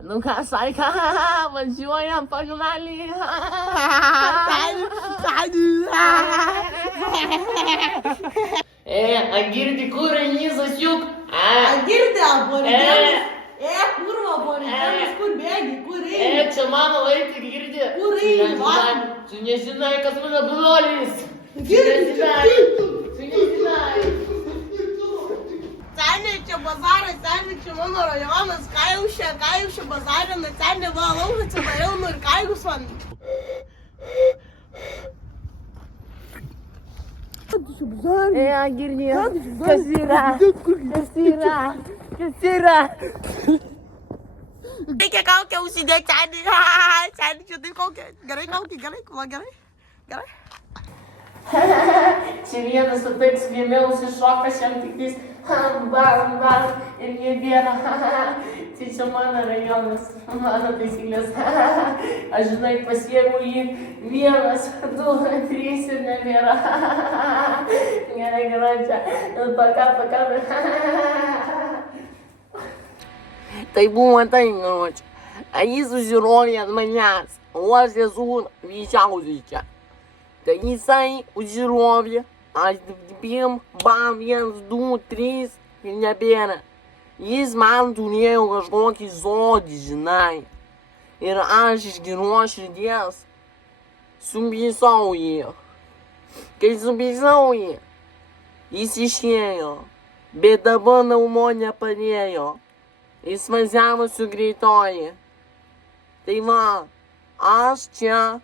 Nu-ką saiką, važiuojam pažinalį. Girdi, kur Nizas juk? Girdi, aborigenas. Kurva, aborigenas, kur bėgi, kur eini? Čia mano vaikai girdi. Kur eini, man? Tu nežinai, kas mano brolis. Girdi, Tu nežinai. Seniai čia bazaras, seniai čia mano rajonas, ką jau čia bazarina, seniai va, lauką čia dariau, ir ką jūs man? Girdi, kas yra? Kas yra? Reikia kaukę užsidėti, seniai čia tai kaukę. Gerai, va gerai. Čia vienas su taip svėmėlus iššokas, jam tik tais bam, ir nebėra. Tai čia mano rajonas, mano taisyklės. Aš žinai, pasiėmiau jį 1, 2, 3 ir nebėra. Gerai, čia. Paka. Tai buvo tai, короче. А jis užsirovė ant manęs, o aš esu vyčiausiai čia. Tai jisai užsirovė, aš bim, bam, 1, 2, 3 ir nebėra. Jis man turėjo kažkokį žodį, žinai. Ir aš iš geros širdies subisau jį. Kai subisau jį, jis išėjo, bet dabar namo nepadėjo. Jis važiavo su greitoji. Tai va, aš čia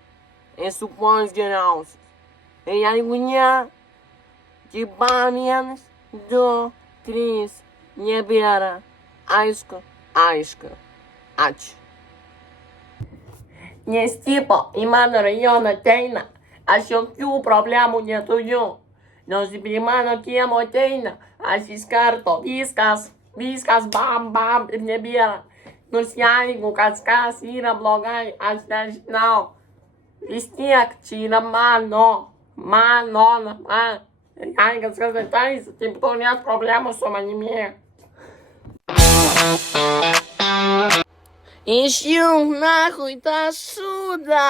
esu pats geriausias. Ir jeigu ne, tai bam 1, 2, 3, nebėra. Aišku. Ačiū. Nes tipo į mano rajoną ateina, aš jokių problemų neturiu. Nors prie mano kiemo ateina, aš iš karto viskas bam ir nebėra. Nors jeigu kažkas yra blogai, aš nežinau. Vis tiek čia yra mano nama. Jei kažkas ateis, tai turės problemų su manimi. Išjung nahui tą šūdą.